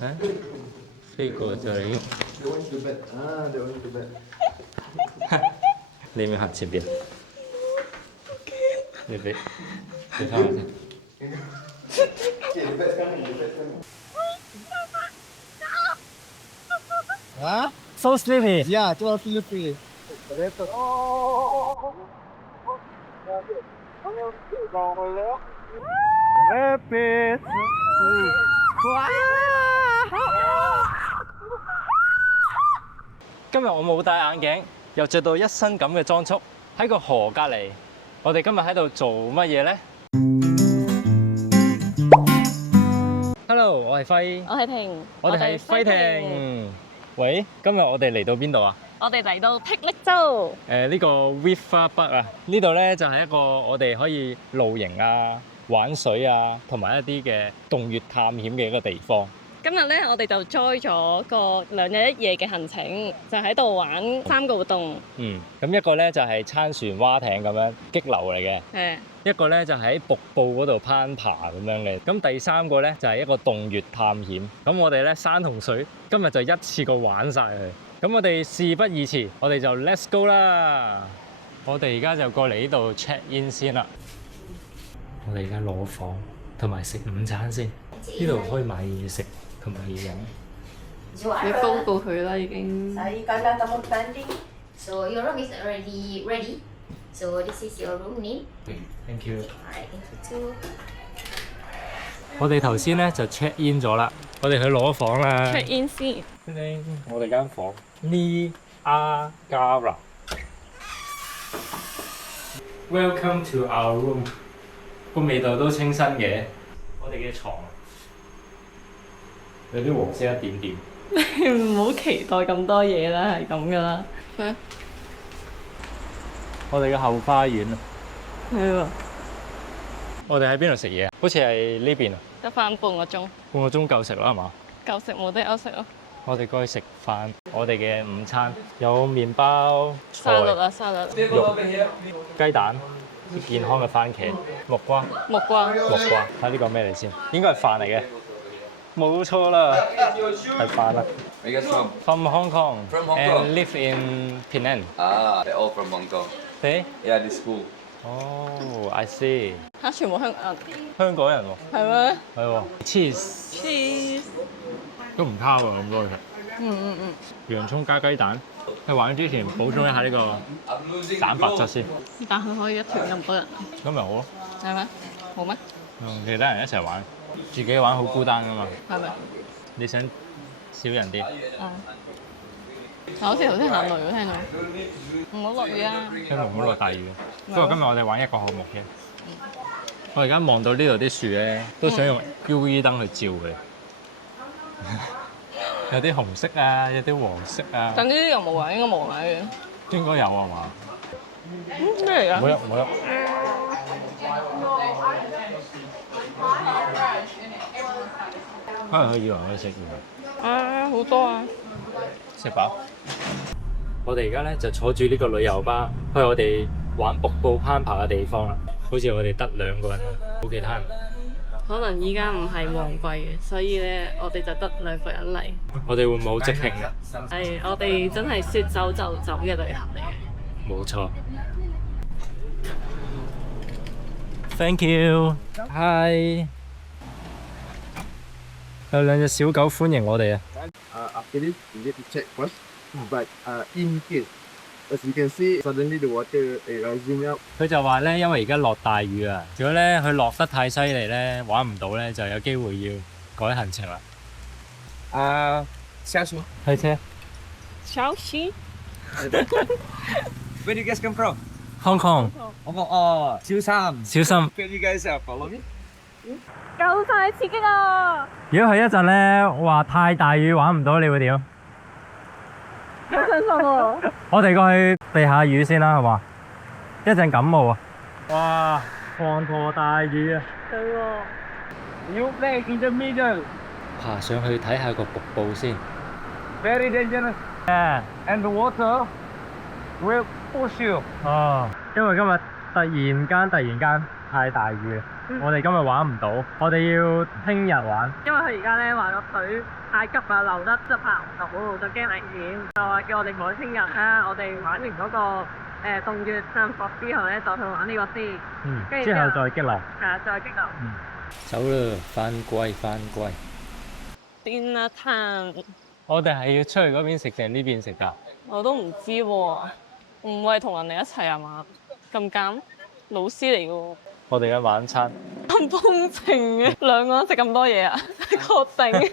啊，飛過就嚟。That one's the bed. Ah, that one's the bed. 你咪行前邊。你俾翻我先。Okay, the bed sekarang, the bed sekarang. Huh? So sleepy. Yeah, too sleepy. Rapid. Wow. 今日我冇戴眼鏡，又着到一身咁嘅裝束，喺個河隔離。我哋今日喺度做乜嘢呢？ Hello， 我係輝，我係婷，我哋係輝婷。喂，今日我哋嚟到邊度啊？我哋嚟到霹靂州，呢個 River Bud 啊，呢度咧就係一個我哋可以露營啊、玩水啊，同埋一啲嘅洞穴探險嘅一個地方。今日咧我哋就 join 咗個2日1夜嘅行程，就喺度玩3個活動。咁一個咧就係撐船蛙艇咁樣激流嚟嘅。係。一個咧就喺瀑布嗰度攀爬咁樣嘅，咁第3個咧就係一個洞穴探險。咁我哋咧山同水今日就一次過玩晒佢。咁我哋事不宜遲，我哋就 let's go 啦！我哋而家就過嚟呢度 check in 先啦。我哋而家攞房同埋食午餐先，呢度可以買嘢食同埋嘢飲。你報告佢啦已經。Saya kalah tamu tanding. So your room is already ready. So this is your room, Nin. Thank you。 Alright, thank you too. 我哋頭先咧就 check in 咗啦，我哋去攞房啦。 check in 先。我哋間房 Niagara。Welcome to our room。個味道都清新嘅。我哋嘅床有啲黃色一點點。你唔好期待咁多嘢啦，係咁噶啦。我哋嘅後花園啊。係喎。我哋喺邊度食嘢啊？好似係呢邊啊。得翻半個鐘。半個鐘夠食啦，係嘛？夠食冇得休息咯。我哋過去食飯，我哋嘅午餐有麵包、菜、沙律啊，沙律。肉、雞蛋、健康嘅番茄、木瓜。木瓜。睇呢個咩嚟先？應該係飯嚟嘅。冇錯啦，係飯啦。 Where you guys from? From Hong Kong. From Hong Kong. And live in Penang. Ah, they're all from Hong Kong. They? Yeah, this school. Oh, I see. 嚇，全部香港人。香港人喎。係咩係喎。Cheese。 ？Cheese。都唔拋喎，咁多嘢食。洋葱加雞蛋。去玩之前補充一下呢個蛋白質先。但佢可以一團咁多人。咁咪好咯。係咩？好咩？同其他人一齊玩，自己玩好孤單噶嘛。係咪？你想少人啲？好似頭先行雷喎，聽到。唔好落雨啊！希望唔好落大雨。不過今日我哋玩一個項目嘅。我而家望到呢度啲樹咧，都想用 UV 燈去照佢。有啲紅色啊，有啲黃色啊。但呢啲有冇啊？應該冇嘅。應該有啊嘛？咩嚟㗎？冇喐冇喐。可能佢以為我哋食完。啊，好多啊！食飽。我哋而家咧就坐住呢個旅遊巴去我哋玩瀑布攀爬嘅地方啦。好似我哋得2個人，冇其他人。可能依家唔係旺季嘅，所以咧我哋就得2個人嚟。我哋會唔會好即興㗎？係我哋真係說走就走嘅旅行嚟嘅。冇錯。Thank you。Hi。有2隻小狗歡迎我哋啊！ After this, you need to check first. But in case, as you can see, suddenly the water is rising up. 佢就話咧，因為而家落大雨啊，如果咧佢落得太犀利咧，玩唔到咧，就有機會要改行程啦。下水。開車。小心。 Where do you guys come from? Hong Kong。Hong Kong. Oh, 小心。小心。 Can you guys follow me? 夠晒刺激啊！如果佢一陣咧話太大雨玩唔到，你會點？好傷心喎！我哋過去避下雨先啦，係嘛？一陣感冒啊！哇，滂沱大雨啊！對喎。 You play in the middle. 爬上去睇下個瀑布先。 Very dangerous. Yeah. And the water will push you. 哦，因為今日突然間太大雨啦。我哋今日玩唔到，我哋要聽日玩。因為佢而家咧話個水太急啊，流得即係爬唔到，就驚危險，就話叫我哋改聽日啊。我哋玩完嗰個洞穴探索之後咧，就去玩呢個先。跟住之後再激流。係啊，再激流。走啦，翻歸翻歸。Dinner time，我哋係要出去嗰邊食定呢邊食㗎？我都唔知喎，唔會同人哋一齊啊嘛？咁啱，老師嚟嘅喎。我哋嘅晚餐，咁豐盛嘅，兩個人食咁多嘢啊？確定？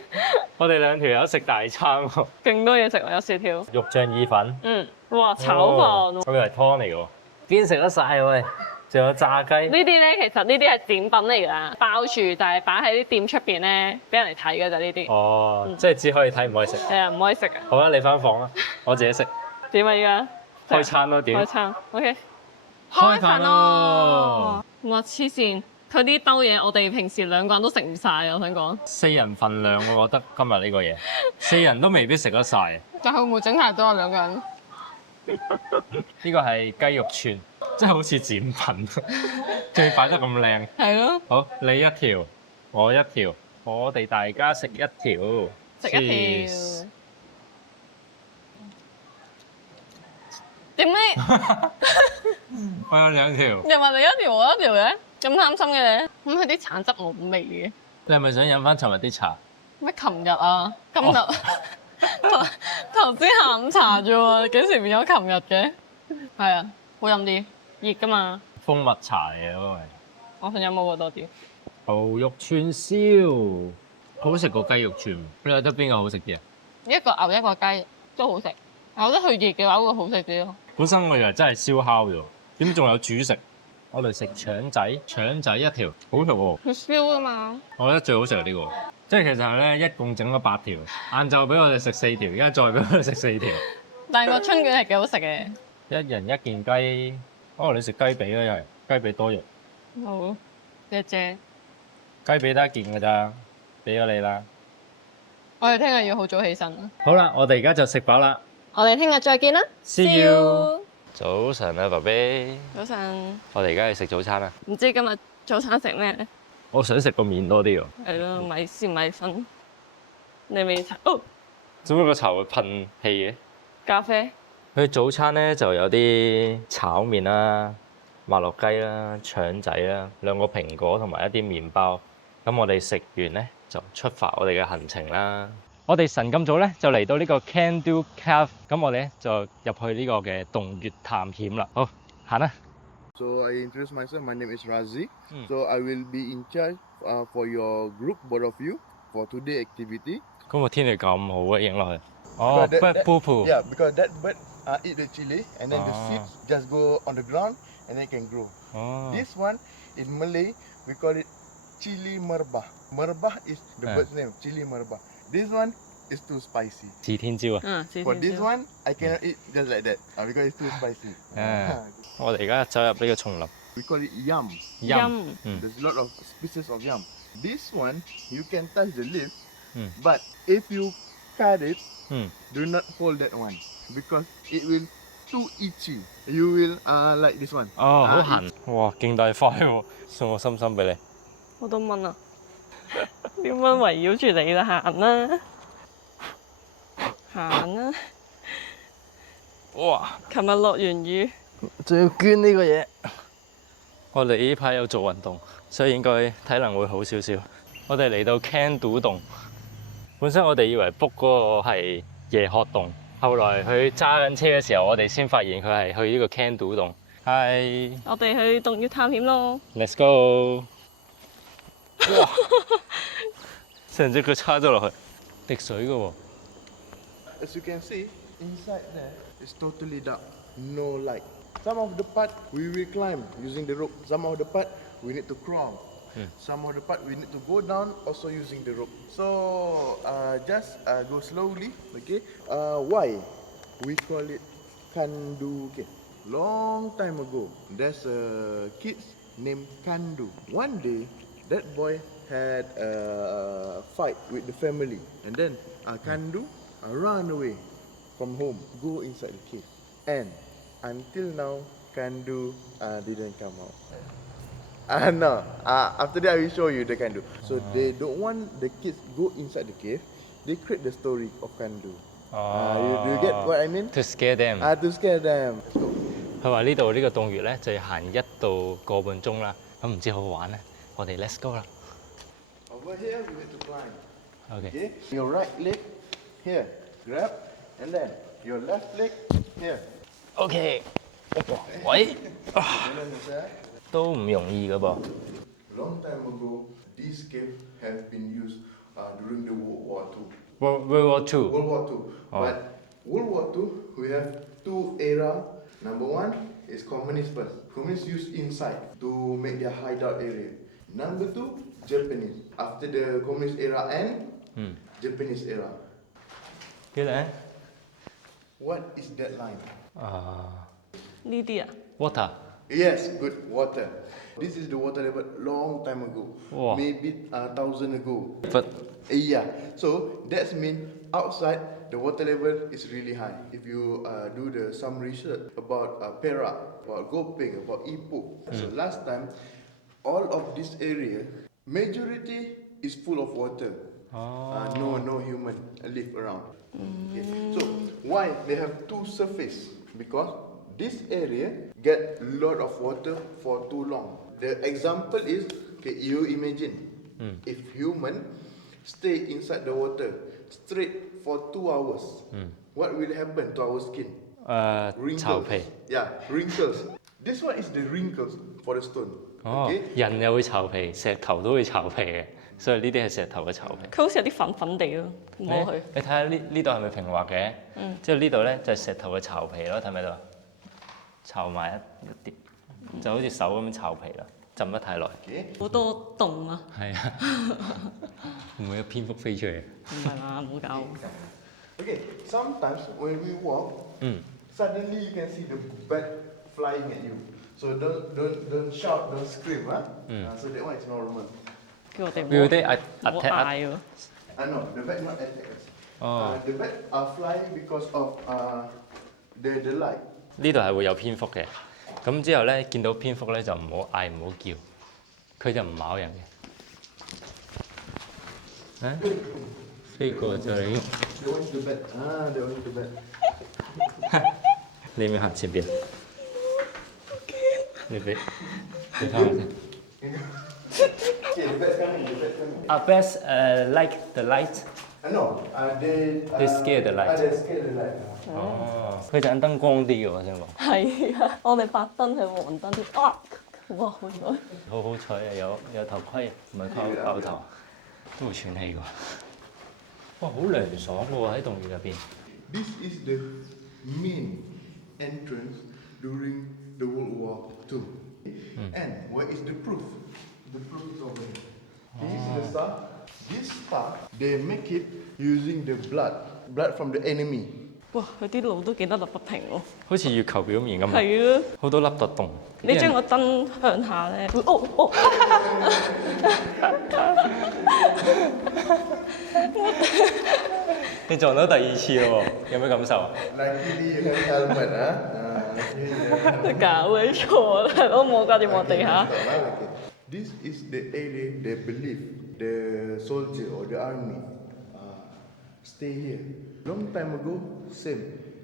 我哋兩條友食大餐喎，勁多嘢食喎，有薯條。肉醬意粉。哇，炒飯喎。我以為湯嚟嘅喎，邊食得晒喂？仲有炸雞。呢啲咧，其實呢啲係展品嚟㗎，包住就係擺喺啲店出邊咧，俾人嚟睇㗎咋呢啲。哦，即係只可以睇唔可以食。係啊，唔可以食嘅。好啦，你翻房啦，我自己食。點啊依家？開餐咯，點？開餐，OK。開飯咯！哇，黐線！佢呢兜嘢，我哋平時兩個人都食唔晒啊！我想講。 4人份量，我覺得今日呢個嘢，4人都未必食得晒。但係會唔會整太多啊？兩個人？呢個係雞肉串，真係好似展品，仲要擺得咁靚。係咯。好，你一條，我一條，我哋大家食一條。食一條。點解？我有兩條。又話你一條我一條嘅，咁貪心嘅你。咁佢啲橙汁冇味嘅。你係咪想飲翻尋日啲茶？咩？琴日啊，今日頭先下午茶啫喎，幾時變咗琴日嘅？係啊，好飲啲，熱㗎嘛。蜂蜜茶嚟嘅嗰個係。我想飲嗰個多啲。牛肉串燒，好食過雞肉串。你覺得邊個好食啲啊？一個牛一個雞都好食，我覺得佢熱嘅話會好食啲咯。本身我以為真係燒烤啫喎，點仲有主食？我哋食腸仔，腸仔一條，好食喎。佢燒啊嘛。我覺得最好食係呢個，即係其實係咧一共整咗8條，晏晝俾我哋食4條，而家再俾我哋食4條。但係個春卷係幾好食嘅。一人一件雞，哦你食雞髀啦又係，雞髀多肉，好，謝謝。雞髀得一件㗎咋，俾咗你啦。我哋聽日要好早起身。好啦，我哋而家就食飽啦。我哋聽日再見啦。See you。早晨啊，爸比。早晨。我哋而家去食早餐啦。唔知今日早餐食咩咧？我想食個麵多啲喎。係咯，米線米粉。你未查？哦，做咩個茶會噴氣嘅？咖啡。佢早餐咧就有啲炒麵啦、麥樂雞啦、腸仔啦、2個蘋果同埋一啲麵包。咁我哋食完咧就出發我哋嘅行程啦。我哋晨咁早咧就嚟到呢個 Can-Do Cave，咁我哋咧就入去呢個嘅洞穴探險啦。好，行啦。So I introduce myself. My name is Razi. So I will be in charge for your group, both of you, for today activity. 今日天氣咁好嘅，影落去。哦 bird poo. Yeah, because that bird eat the chili and then the seeds just go on the ground and then can grow. 哦。 This one in Malay we call it chili merbah. Merbah is the bird's name, chili merbah. This one is too spicy. 指天椒啊！ For this one, I cannot eat just like that because it's too spicy. 我哋而家走入呢個叢林。 We call it yam. 陰。 There's a lot of species of yam. This one, you can touch the leaf, but if you cut it, do not hold that one because it will too itchy. You will like this one. 哦，好痕。哇，勁大塊喎！送個心心俾你。好多蚊啊！啲蚊圍繞住你啦，行啦，行啦。哇！琴日落完雨，仲要捐呢個嘢。我哋呢排有做運動，所以應該體能會好少少。我哋嚟到 Can-Do 洞，本身我哋以為 book 嗰個係椰殼洞，後來佢揸緊車嘅時候，我哋先發現佢係去呢個 Can-Do 洞。係。我哋去洞穴探險咯。Let's go！ 哇！成隻腳叉咗落去，滴水嘅喎。As you can see, inside there is totally dark, no light. Some of the part we will climb using the rope. Some of the part we need to crawl. Some of the part we need to go down also using the rope. So just go slowly, okay? Why? We call it Can-Do Cave. Long time ago, there's a kid named Can-Do. One day, that boy had a fight with the family, and then Can-Do run away from home, go inside the cave, and until now Can-Do didn't come out. No. After that, I will show you the Kandu. So they don't want the kids go inside the cave. They create the story of Kandu. Do you get what I mean? To scare them。 To scare them. Let's go. 佢話呢度呢個洞穴咧就要行1到個半鐘啦，咁唔知好唔好玩咧？我哋 let's go 啦。 Over here, we need to climb. OK。 Okay. Your right leg here, grab, and then your left leg here. OK。喂， And then inside. 都唔容易噶噃。 Long time ago, this cave have been used during the World War II. World War Two。 World War II. Oh. But World War II, we have two era. Number one is communist first. Communists use inside to make their hideout area. Number two, Japanese. After the communist era end, Japanese era. 幾靚？ What is that line? 呢啲啊， Water。 Yes, good water. This is the water level long time ago. Wow. Maybe 1,000 ago. But Yeah. So that means outside the water level is really high. If you do some research about Perak, about Gopeng, about Ipoh. So last time, all of this area, majority is full of water. No human live around. Okay. So why they have two surface? Because this area get lot of water for too long. The example is, okay, you imagine if human stay inside the water straight for 2 hours, what will happen to our skin? 巢皮。 Yeah, wrinkles. This one is the wrinkles for the stone. 哦 Okay. 人又會巢皮，石頭都會巢皮嘅，所以呢啲係石頭嘅巢皮。佢好似有啲粉粉地咯，摸佢。你睇下呢度係咪平滑嘅？之後呢度咧就係石頭嘅巢皮咯，睇唔睇到？巢埋一啲，就好似手咁樣巢皮啦，浸得太耐。 Okay. 好多洞啊！係啊，會唔會有蝙蝠飛出嚟？唔係啦，唔好搞。 Okay. Sometimes when we walk, suddenly you can see the bat flying at you. So don't shout, don't scream, huh? So that one is normal. 叫我哋唔 Will they 好 attack？ 嗌喎。 No, the bat not attack us. Oh. The bat are flying because of the light. 呢度係會有蝙蝠嘅，咁之後咧見到蝙蝠咧就唔好嗌，唔好叫，佢就唔咬人嘅。啊，飛過就已經， That one is the bat. That one is the bat. 你要唔要行前邊？你俾，你睇下先。 Okay, the bat coming, the bat coming. Are best like the light？ No, They scare the light. They scare the light. 哦，佢盞燈光啲嘅喎，想講。係啊，我哋白燈係黃燈添。啊！哇，好彩！好好彩啊，有頭盔，唔係靠爆頭，都會喘氣喎。哇，好涼爽嘅喎喺洞穴入邊。 This is the main entrance during the World War II. And where is the proof? The proof is over here. This is the star. This star, they make it using the blood from the enemy. 哇，佢啲路都幾得立不平喎。好似月球表面咁啊，係啊，好多粒凸洞。你將個燈向下咧，會哦，你撞到第二次咯喎，有咩感受啊？ Luckily you have helmet, huh? 搞嘅錯啦，都冇掛住望地下。 This is the area they believe the soldier or the army stay here. Long time ago, same.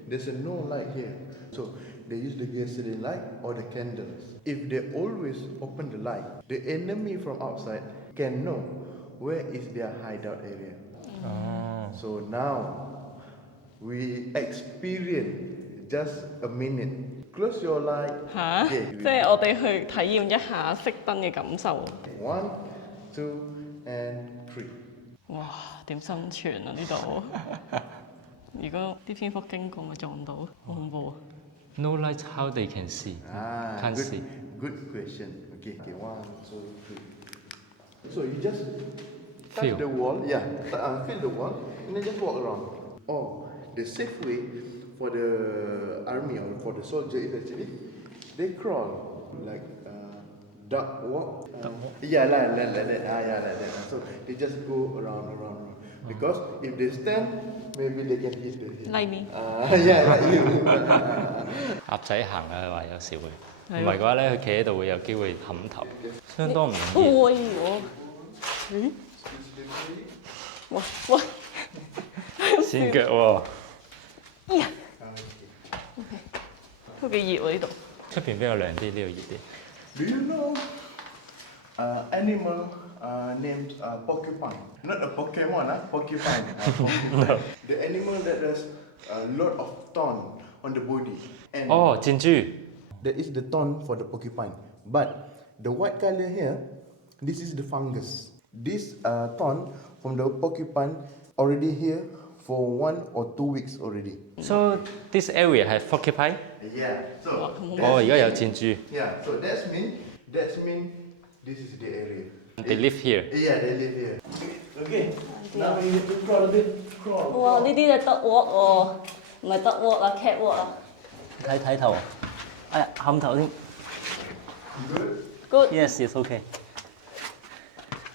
There's no light here. So they use the gasoline light or the candles. If they always open the light, the enemy from outside can know where is their hideout area. So now we experience just a minute. Close your light. 嚇！ Okay, 即係我哋去體驗一下熄燈嘅感受。 1, 2, and 3. 哇！點生存啊呢度？如果啲蝙蝠經過咪撞到，好恐怖啊！ No light, how they can see? Can't good, see. good question. Okay, 1, 2, 3. So you just touch Feel. the wall, feel the wall, and then just walk around. Or the safe way for the army or for the soldier is actually they crawl like duck walk. Yeah, like that. Yeah, like that. So they just go around. Because if they stand, maybe they can hit the head. Like me. Yeah, like you. 鴨仔行啊，佢話有時會。唔係嘅話咧，佢企喺度會有機會冚頭，相當唔易。哎呦！咦？哇哇！跣腳喎，都幾熱喎呢度。出邊比較涼啲，呢度熱啲。 Do you know animal named porcupine? Not a Pokemon, porcupine. Porcupine. The animal that has a lot of thorn on the body. And 哦，箭豬。 that is the thorn for the porcupine. But the white color here, this is the fungus. This thorn from the porcupine already here for 1 or 2 weeks already. So this area have porcupine。 Yeah. So 哦，而家有箭豬。 yeah. So that's mean this is the area. They live here。 Yeah, they live here. Okay. Now we need to crawl a bit. Crawl. 哇！呢啲係德沃喎，唔係德沃啊，cat 沃啊。睇頭。哎呀，冚頭先。 Good。 Yes, it's okay。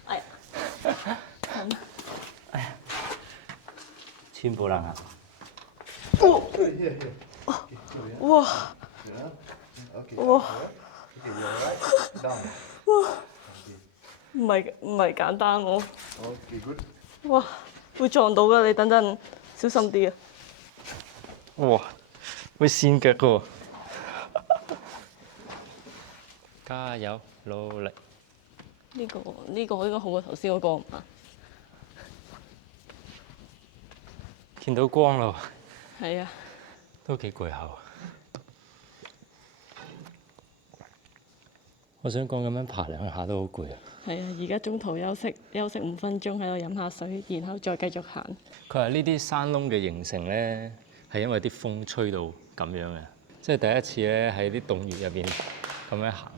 哎呀，全部人啊！ Here. 哇 Okay. 哇！ Okay, you're right. Down. 唔係簡單喎。 Okay, good. 哇！會撞到㗎，你等陣小心啲啊！哇，會跣腳嘅喎。加油，努力！呢個應該好過頭先嗰個嘛？見到光啦，係啊。都幾攰下喎。我想講咁樣爬2下都好攰啊。係啊，而家中途休息5分鐘，喺度飲下水，然後再繼續行。佢話呢啲山窿嘅形成咧，係因為啲風吹到咁樣嘅，即係第一次咧喺啲洞穴入邊咁樣行。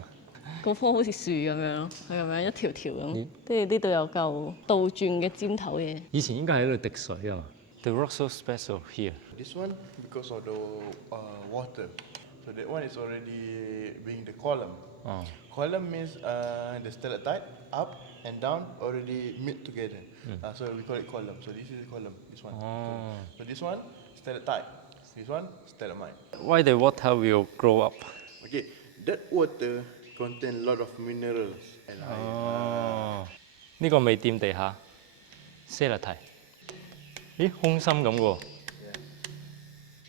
嗰棵好似樹咁樣咯，係咁樣一條條咁，跟住呢度有嚿倒轉嘅尖頭嘢。以前應該喺度滴水啊嘛。The rock so special here。 This one because of the water. So that one is already being the column. 哦。 Column means the stalactite up and down already meet together. So we call it column. So this is the column. This one. Oh. So this one stalactite. This one stalagmite. Why the water will grow up？ Okay, that water contain a lot of minerals and iron. 哦，呢個未掂地下，瀉落題。咦，空心咁喎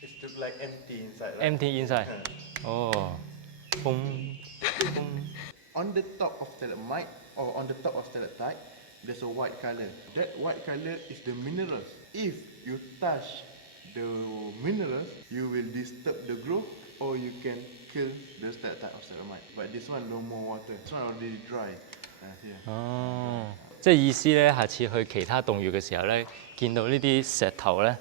It's just like empty inside. Right? ，empty inside。哦，空。 On the top of stalagmite or on the top of stalactite, there's a white color. That white color is the minerals. If you touch the minerals, you will disturb the growth or you can kill the stalactite or stalagmite. But this one no more water. This one already dry. Here. 哦，即係意思咧，下次去其他洞穴嘅時候咧，見到呢啲石頭咧，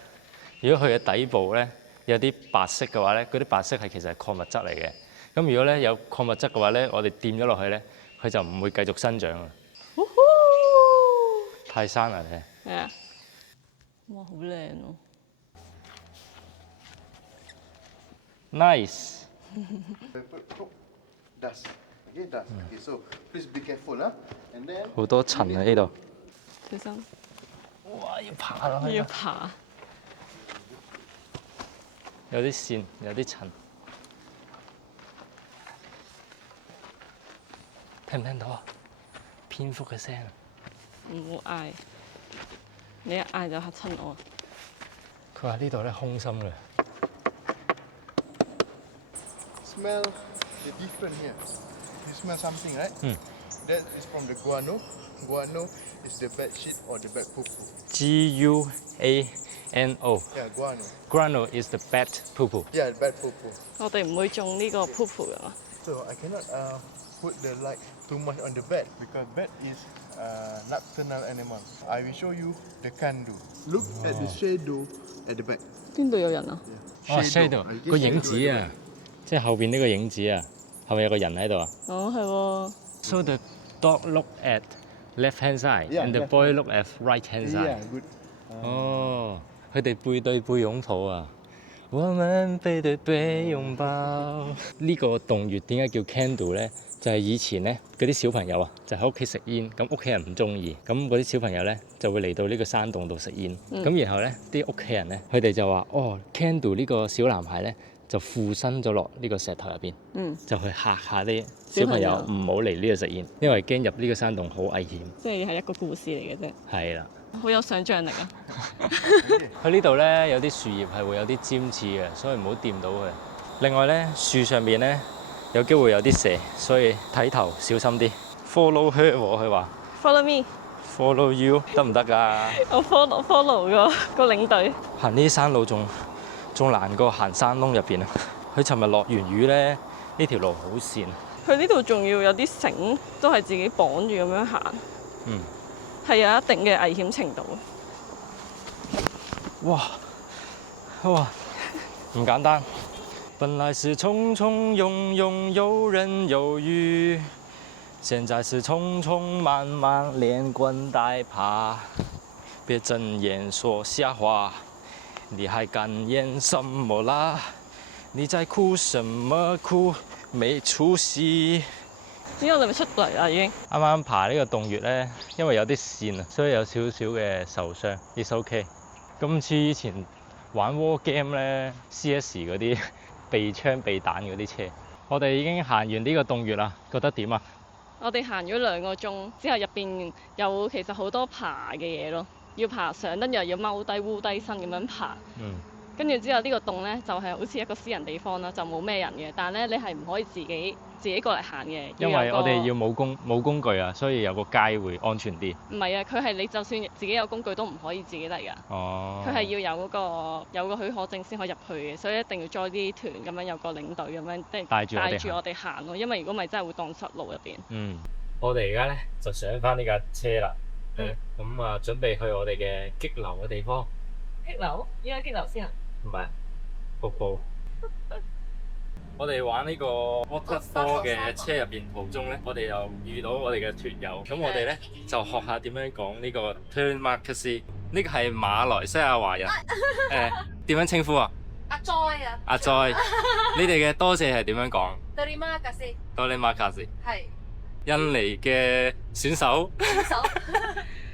如果佢嘅底部咧有啲白色嘅話咧，嗰啲白色係其實係礦物質嚟嘅。咁如果咧有礦物質嘅話咧，我哋掂咗落去咧，佢就唔會繼續生長啦。泰山啊，你係啊！哇，好靚喎！ Nice。 Dust. Okay, dust. Okay, so please be careful, huh? And then 好多塵啊呢度。小心，哇！要爬落去啊！要爬。有啲線，有啲塵。聽唔聽到啊？蝙蝠嘅聲啊！唔好嗌，你一嗌就嚇親我。佢話呢度咧空心嘅。 smell the different here. You smell something, right? That is from the guano. Guano is the bad shit or the bad poo poo. Guano。 Yeah, guano. Guano is the bad poo-poo。 Yeah, bad poo poo. 我哋唔會種呢個 poop 㗎嘛。 So I cannot put the light too much on the bat because bat is nocturnal animal. I will show you the kandu. Look at the shadow at the back. 邊度有人啊？哦 ，shadow 個影子啊，即係後邊呢個影子啊，後面有個人喺度啊。哦，係喎。 So the dog look at left hand side Yeah, and the left boy look at right hand Yeah, side。 good. 哦，佢哋背對背擁抱啊！我們背對背擁抱。呢個洞穴點解叫 candle 咧？就係以前咧嗰啲小朋友啊，就喺屋企食煙，咁屋企人唔中意，咁嗰啲小朋友咧就會嚟到呢個山洞度食煙。咁然後咧啲屋企人咧，佢哋就話：哦，candle 呢個小男孩咧就附身咗落呢個石頭入邊，嗯，就去嚇下啲小朋友小唔好嚟呢度食煙，因為驚入呢個山洞好危險。即係一個故事嚟嘅啫，係啦，好有想像力啊！佢呢度咧有啲樹葉係會有啲尖刺嘅，所以唔好掂到佢。另外咧，樹上面咧有機會有啲蛇，所以睇頭小心啲。Follow her 喎，佢話 Follow me， Follow you 得唔得㗎？我 follow 個領隊。行呢啲山路仲難過行山窿入邊啊！佢尋日落完雨咧，呢條路好跣。佢呢度仲要有啲繩，都係自己綁住咁樣行，嗯，係有一定嘅危險程度。哇，唔簡單。本來是匆匆庸庸，有人有雨，現在是匆匆忙忙，連滾帶爬。別睜眼說瞎話，你還敢演什麼啦？你在哭什麼哭？沒出息。點解我哋咪出嚟啦已經？啱啱爬呢個洞穴咧，因為有啲跣啊，所以有少少嘅受傷。It's OK。今次以前玩 war game 咧 ，CS 嗰啲避槍避彈嗰啲車，我哋已經行完呢個洞穴啦，覺得點啊？我哋行咗2個鐘之後，入邊有其實好多爬嘅嘢咯，要爬上，跟住又要踎低烏低身咁樣爬。嗯。跟住之後呢個洞咧就係好似一個私人地方啦，就冇咩人嘅。但係咧你係唔可以自己過嚟行嘅，因為我哋要冇工具啊，所以有個街會安全啲。唔係啊，佢係你就算自己有工具都唔可以自己嚟㗎。哦。佢係要有個許可證先可以入去嘅，所以一定要 join 啲團咁樣，有個領隊咁樣，即係帶住我哋行咯。因為如果唔係真係會蕩失路入邊。嗯。我哋而家咧就上翻呢架車啦。咁啊，準備去我哋嘅激流嘅地方。激流？依家激流先啊？唔係，瀑布。我哋玩呢個 waterfall 嘅車入邊途中咧，我哋又遇到我哋嘅團友，咁我哋咧就學下點樣講呢個 terima kasih。呢個係馬來西亞華人，點樣稱呼啊？阿 Joy 啊！阿 Joy，你哋嘅多謝係點樣講？Terima kasih。Terima kasih。係。印尼嘅選手。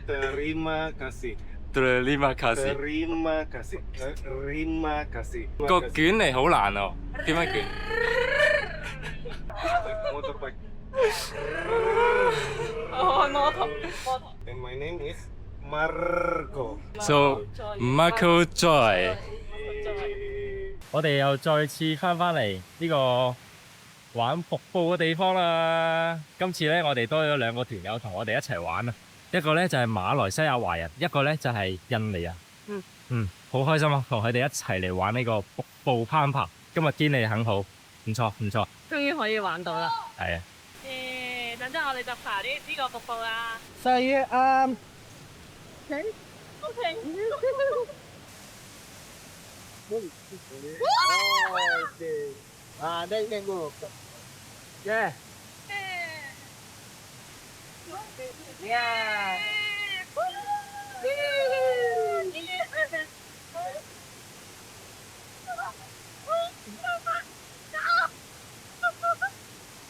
Terima kasih。Terima kasih。Terima kasih。Terima kasih。個捲嚟好難哦，點樣捲？Motorbike。開摩托。And my name is Marco。So Marco Joy。我哋又再次翻嚟呢個玩瀑布嘅地方啦。今次咧，我哋多咗2個團友同我哋一齊玩啊！一個咧就係馬來西亞華人，一個咧就係印尼人。好開心啊！同佢哋一齊嚟玩呢個瀑布攀爬。今日天氣很好，唔錯。終於可以玩到啦！係啊。等陣我哋就爬呢個瀑布啦。Saya OK。Đây yang go. Yeah. Yeah.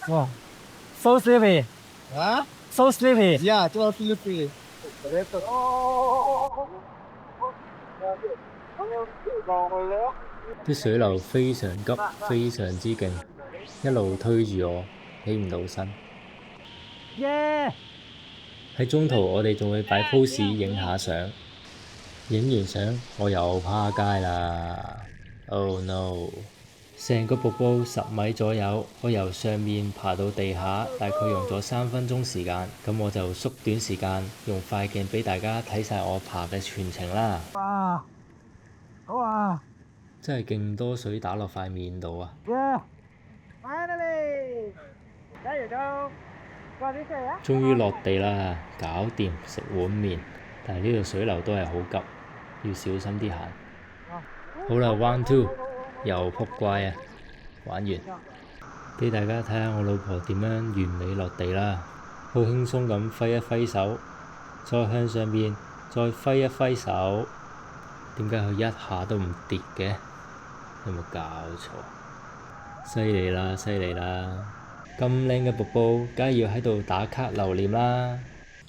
哇，so sleepy。啊 So sleepy。 Yeah, too sleepy。啲水流非常急，非常之勁，一路推住我，起唔到身。喺中途我哋仲會擺 pose 影下相，影完相我又趴街啦。Oh no！ 成個瀑布10米左右，我由上面爬到地下，大概用咗3分鐘時間。咁我就縮短時間，用快鏡俾大家睇晒我爬嘅全程啦。哇！真係勁多水打落塊面度啊！終於落地啦，搞掂食碗麵。但係呢度水流都係好急，要小心啲行。好啦 ，One Two。又撲怪啊！玩完，俾大家睇下我老婆點樣完美落地啦，好輕鬆咁揮一揮手，再向上邊再揮一揮手。點解佢一下都唔跌嘅？有冇搞錯？犀利啦，犀利啦！咁靚嘅瀑布，梗係要喺度打卡留念啦！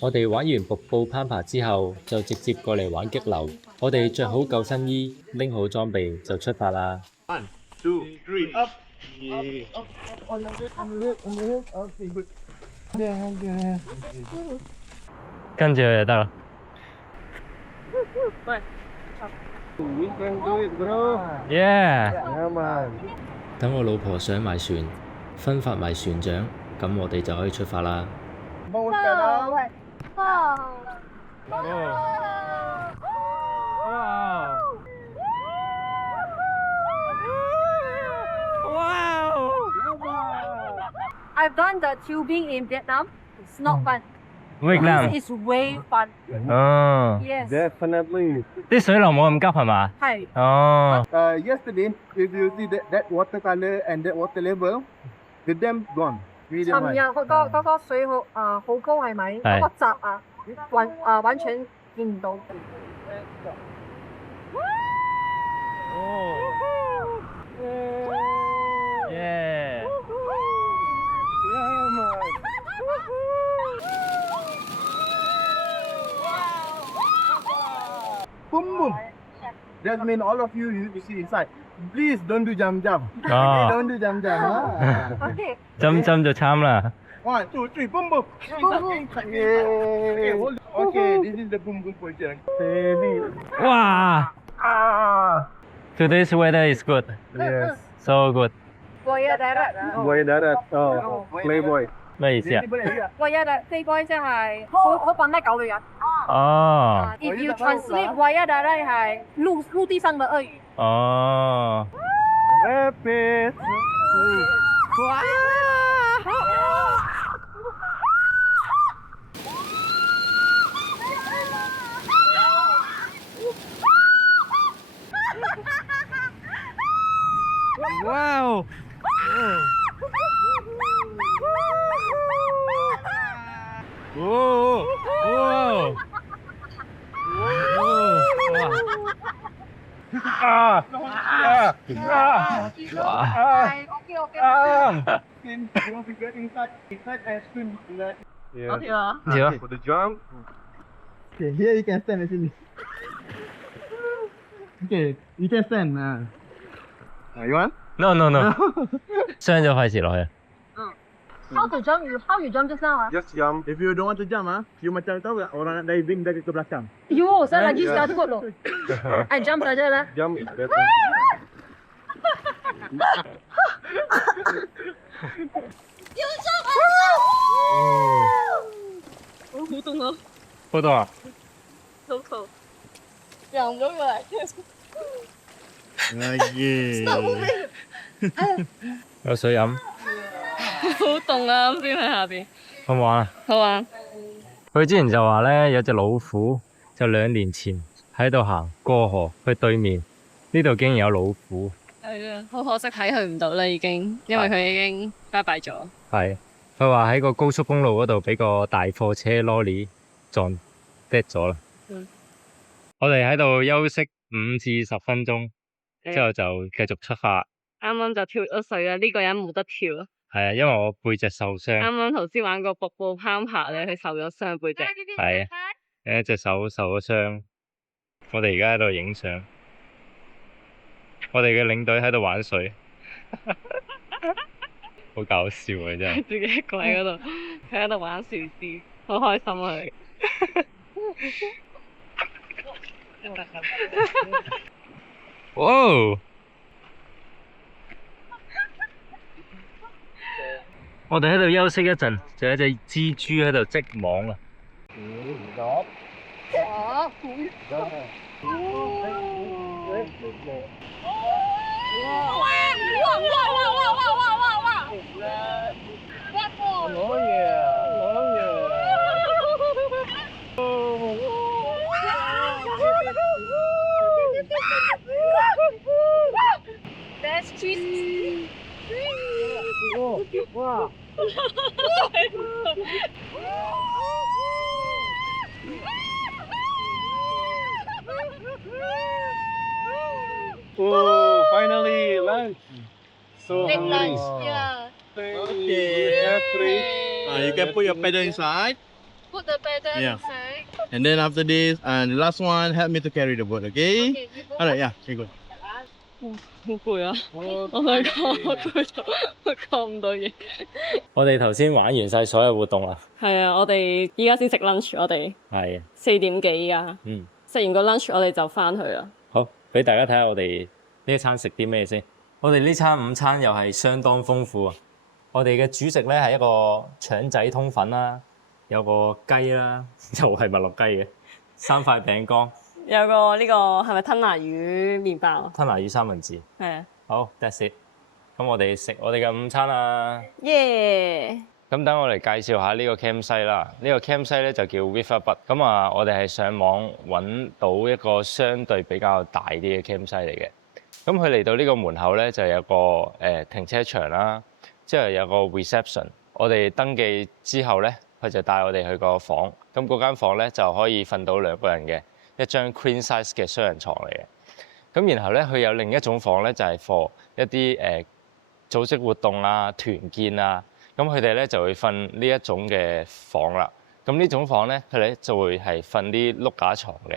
我哋玩完瀑布攀爬之後，就直接過嚟玩激流。我哋着好救生衣，拎好裝備就出發啦。2, 3, up. Up, on the head. Okay, good. There. 跟住就得啦。 We can do it, bro. Yeah！ Come on. 等我老婆上埋船，分發埋船長，咁我哋就可以出發啦。 Bangun sekarang. I've done the tubing in Vietnam. It's not fun. 越南 This is way fun. 哦， Yes. Definitely. 啲水流冇咁急係嘛？係。哦， Yesterday, if you see that water color and that water level, the dam gone. 尋 Medium 日 high. 嗰個水好好高係咪？係嗰個閘完全見唔到。耶！ Boom, boom. That means all of you need to see inside. Please don't do jump. 哦， Don't do jump. Huh? OK。針就參啦。 1, 2, 3, boom, boom. Yay. Okay, this is the boom boom position. Steady. 哇 ！Today's weather is good. Yes. So good. Buaya darat。 Boy darat. Oh, playboy. 咩意思啊？ Buaya darat 飛波即係好笨得狗女人。哦 If you translate Buaya darat 係陸地上的鱷魚。哦， Rapid. Wow! Whoa! Whoa! Ah! Ah! Ah! Ah! Spin. You want to get inside and spin. Yeah. 嗰條啊。 Yeah. For the jump. Okay, here you can stand actually. Okay, you can stand. You want? No, no, no. 傷咗費事落去。 How to jump? How you jump just now 啊 Just jump. If you don't want to jump, you macam tahu tak orang nak diving dari ke belakang. ？Yo, saya lagi takut loh. I jump saja lah. Jump is better. Hú tung không? 好多啊！ Đúng không? Dòng đúng rồi. Lagi. 有水飲，好凍啊！啱先喺下邊。好唔好玩啊？好玩。佢之前就話咧，有隻老虎就2年前喺度行過河去對面，呢度竟然有老虎。係啊，好可惜睇佢唔到啦，已經，因為佢已經拜拜咗。係，佢話喺個高速公路嗰度俾個大貨車 lorry 撞 dead 咗啦。我哋喺度休息5至10分鐘，之後就繼續出發。啱啱就跳咗水啊！呢個人冇得跳啊！係啊，因為我背脊受傷，啱啱頭先玩個瀑布攀爬咧，佢受咗傷背脊。係啊，有一隻手受咗傷。我哋而家喺度影相，我哋嘅領隊喺度玩水，好搞笑啊！真係。自己一個喺嗰度，佢喺度玩樹枝，好開心啊佢。哇！我哋喺度休息一陣，就有一隻蜘蛛喺度織網啊！That's cheese. Wow. Oh, finally lunch. So Big hungry. lunch. Yeah. Okay. Every. You can put your pedal inside. Put the pedal Yeah. inside. And then after this, and the last one, help me to carry the boat, okay? Okay, you go. Alright, yeah, okay, good. 好攰啊！我想講，我攰到我講唔到嘢。我哋頭先玩完晒所有活動啦。係啊，我哋依家先食 lunch，我哋係。 4點幾依家。食完個 lunch 我哋就翻去啦。好，俾大家睇下我哋呢一餐食啲咩先。我哋呢餐午餐又係相當豐富啊！我哋嘅主食咧係一個腸仔通粉啦，有個雞啦，又係麥樂雞嘅，3塊餅乾，有個呢個係咪吞拿魚麵包啊？吞拿魚三文治。係啊。好 ，that's it。咁我哋食我哋嘅午餐啦。耶！咁等我嚟介紹下呢個 campsite 啦。呢個 campsite 咧就叫 Riverbud。咁啊，我哋係上網揾到一個相對比較大啲嘅 campsite 嚟嘅。咁佢嚟到呢個門口咧就有個停車場啦，之後有個 reception。我哋登記之後咧，佢就帶我哋去個房。咁嗰間房咧就可以瞓到2個人嘅，一張 queen size 嘅雙人床嚟嘅。咁然後咧，佢有另一種房咧，就係 for 一啲組織活動啊、團建啊。咁佢哋咧就會瞓呢一種嘅房啦。咁呢種房咧，佢哋就會係瞓啲碌架床嘅。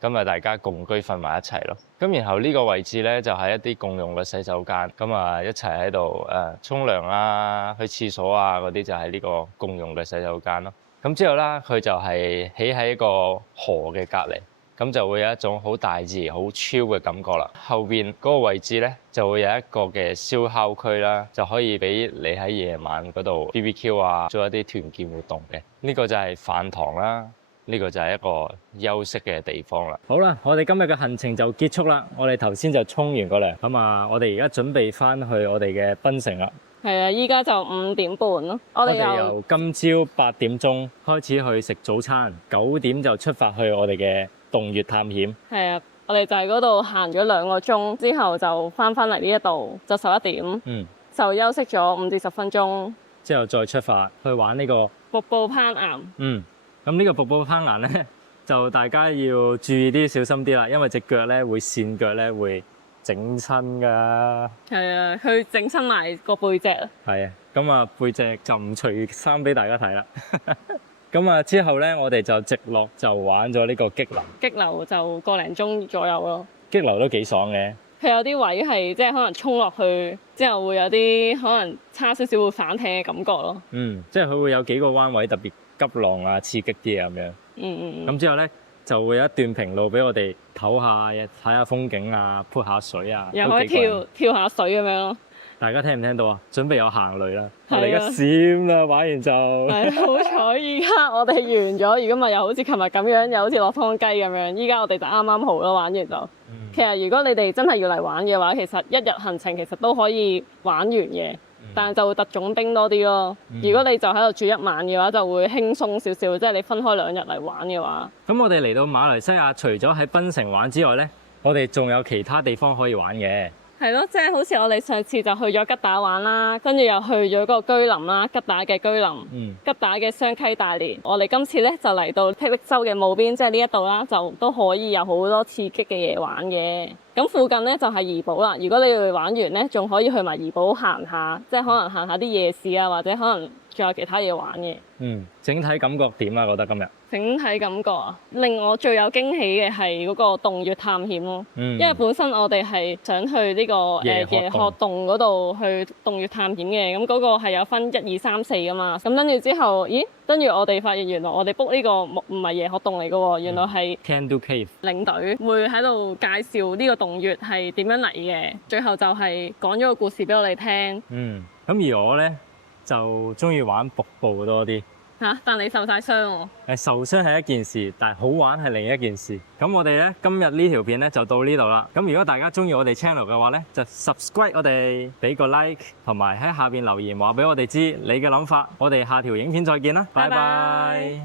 咁啊，大家共居瞓埋一齊咯。咁然後呢個位置咧就係一啲共用嘅洗手間。咁啊，一齊喺度沖涼啊、去廁所啊嗰啲就係呢個共用嘅洗手間咯。咁之後啦，佢就係起喺一個河嘅隔離。咁就會有一種好大自然、好 chill 嘅感覺啦。後邊嗰個位置咧，就會有一個嘅燒烤區啦，就可以俾你喺夜晚嗰度 BBQ 啊，做一啲團建活動嘅。呢個就係飯堂啦，呢個就係一個休息嘅地方啦。好啦，我哋今日嘅行程就結束啦。我哋頭先就沖完個涼，咁啊，我哋而家準備翻去我哋嘅檳城啦。係啊，依家就5點半咯。我哋由今朝8點鐘開始去食早餐，9點就出發去我哋嘅洞穴探險。係啊，我哋就喺嗰度行咗2個鐘，之後就翻嚟呢一度，就11點，就休息咗5至10分鐘，之後再出發去玩呢個瀑布攀岩。咁呢個瀑布攀岩咧，就大家要注意啲、小心啲啦，因為隻腳咧會跣腳咧會整親㗎。係啊，佢整親埋個背脊。係啊，咁啊背脊就唔除衫俾大家睇啦。咁啊之後咧，我哋就直落就玩咗呢個激流。激流就個零鐘左右咯。激流都幾爽嘅。佢有啲位係即係可能衝落去之後會有啲可能差少少會反艇嘅感覺咯。即係佢會有幾個彎位特別急浪啊、刺激啲啊咁樣。咁之後咧就會有一段平路俾我哋唞下、睇下風景啊、潑下水啊，又可以跳下水咁樣咯。大家聽唔聽到啊？準備有行雷啦！我哋而家閃啦，玩完就係好彩，依家我哋完咗。如果咪又好似琴日咁樣，又好似落湯雞咁樣。依家我哋就啱啱好咯，玩完就。其實如果你哋真係要嚟玩嘅話，其實1日行程其實都可以玩完嘅，但係就會特種兵多啲咯。如果你就喺度住1晚嘅話，就會輕鬆少少。即係你分開2日嚟玩嘅話。咁我哋嚟到馬來西亞，除咗喺檳城玩之外呢，我哋仲有其他地方可以玩嘅。係咯，即係好似我哋上次就去咗吉打玩啦，跟住又去咗個居林啦，吉打嘅居林，吉打嘅雙溪大連。我哋今次咧就嚟到霹靂州嘅霧邊，即係呢一度啦，就都可以有好多刺激嘅嘢玩嘅。咁附近咧就係怡保啦。如果你哋玩完咧，仲可以去埋怡保行下，即係可能行下啲夜市啊，或者可能仲有其他嘢玩嘅。整體感覺點啊？覺得今日整體感覺啊，令我最有驚喜嘅係嗰個洞穴探險咯。因為本身我哋係想去呢個夜學洞嗰度去洞穴探險嘅，咁嗰個係有分1、2、3、4噶嘛。咁跟住之後，跟住我哋發現原來我哋 book 呢個唔係夜學洞嚟嘅喎，原來係 Candle Cave。領隊會喺度介紹呢個洞穴係點樣嚟嘅，最後就係講咗個故事俾我哋聽。咁而我咧就中意玩瀑布多啲。但你受晒傷喎。受傷係一件事，但係好玩係另一件事。咁我哋咧今日呢條片咧就到呢度啦。咁如果大家中意我哋 channel 嘅話咧，就 subscribe 我哋，俾個 like， 同埋喺下邊留言話俾我哋知你嘅諗法。我哋下條影片再見啦，拜拜。